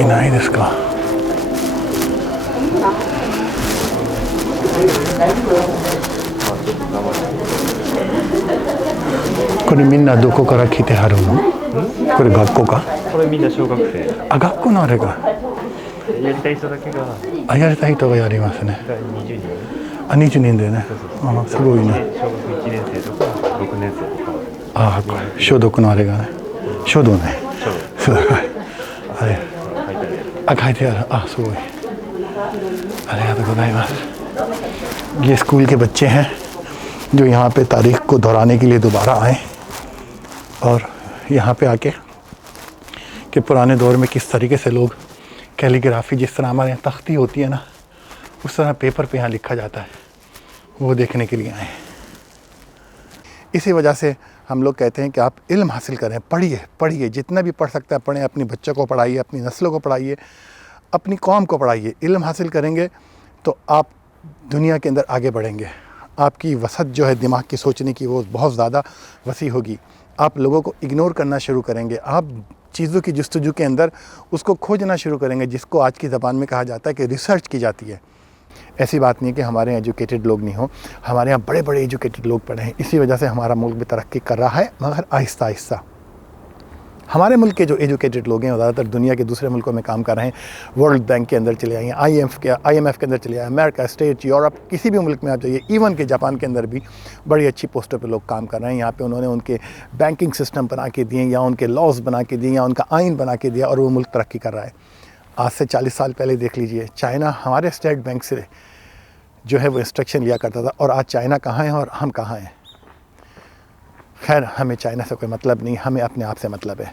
いないですか。これみんなどこから来てはるの？これ学校か？これみんな小学生。あ、学校のあれか。やりたい人だけがやりたい人がやりますね。20人。あ、20人でね。あ、すごいね。小学1年生とか6年生とか。あ、消毒のあれがね。書道ね。すごい。あれ。あ、書いてある。あ、すごい。ありがとうございます。ये school के बच्चे हैं जो यहाँ पे तारीख को दोहराने के लिए दोबारा आए और यहाँ पे आके कि पुराने दौर में किस तरीके से लोग कैलीग्राफी, जिस तरह हमारे यहाँ तख्ती होती है ना, उस तरह पेपर पे यहाँ लिखा जाता है, वो देखने के लिए आए। इसी वजह से हम लोग कहते हैं कि आप इल्म हासिल करें, पढ़िए, जितना भी पढ़ सकते हैं पढ़ें, अपने बच्चों को पढ़ाइए, अपनी नस्लों को पढ़ाइए, अपनी कौम को पढ़ाइए। इल्म हासिल करेंगे तो आप दुनिया के अंदर आगे बढ़ेंगे। आपकी वसत जो है दिमाग की सोचने की, वो बहुत ज़्यादा वसी होगी। आप लोगों को इग्नोर करना शुरू करेंगे, आप चीज़ों की जस्तजू के अंदर उसको खोजना शुरू करेंगे, जिसको आज की ज़बान में कहा जाता है कि रिसर्च की जाती है। ऐसी बात नहीं है कि हमारे यहाँ एजुकेटेड लोग नहीं हो, हमारे यहाँ बड़े बड़े एजुकेटेड लोग पढ़े हैं। इसी वजह से हमारा मुल्क भी तरक्की कर रहा है, मगर आहिस्ता आहिस्ता। हमारे मुल्क के जो एजुकेटेड लोग हैं ज़्यादातर दुनिया के दूसरे मुल्कों में काम कर रहे हैं। वर्ल्ड बैंक के अंदर चले आइए, IMF के अंदर चले आए, अमेरिका, स्टेट, यूरोप, किसी भी मुल्क में आप जाइए, इवन के जापान के अंदर भी बड़ी अच्छी पोस्टों पे लोग काम कर रहे हैं। यहाँ पे उन्होंने उनके बैंकिंग सिस्टम बना के दिए, या उनके लॉज बना के दिए, या उनका आइन बना के दिया, और वो मुल्क तरक्की कर रहा है। आज से 40 साल पहले देख लीजिए, चाइना हमारे स्टेट बैंक से जो है वो इंस्ट्रक्शन लिया करता था, और आज चाइना कहाँ है और हम कहाँ हैं। खैर, हमें चाइना से कोई मतलब नहीं, हमें अपने आप से मतलब है।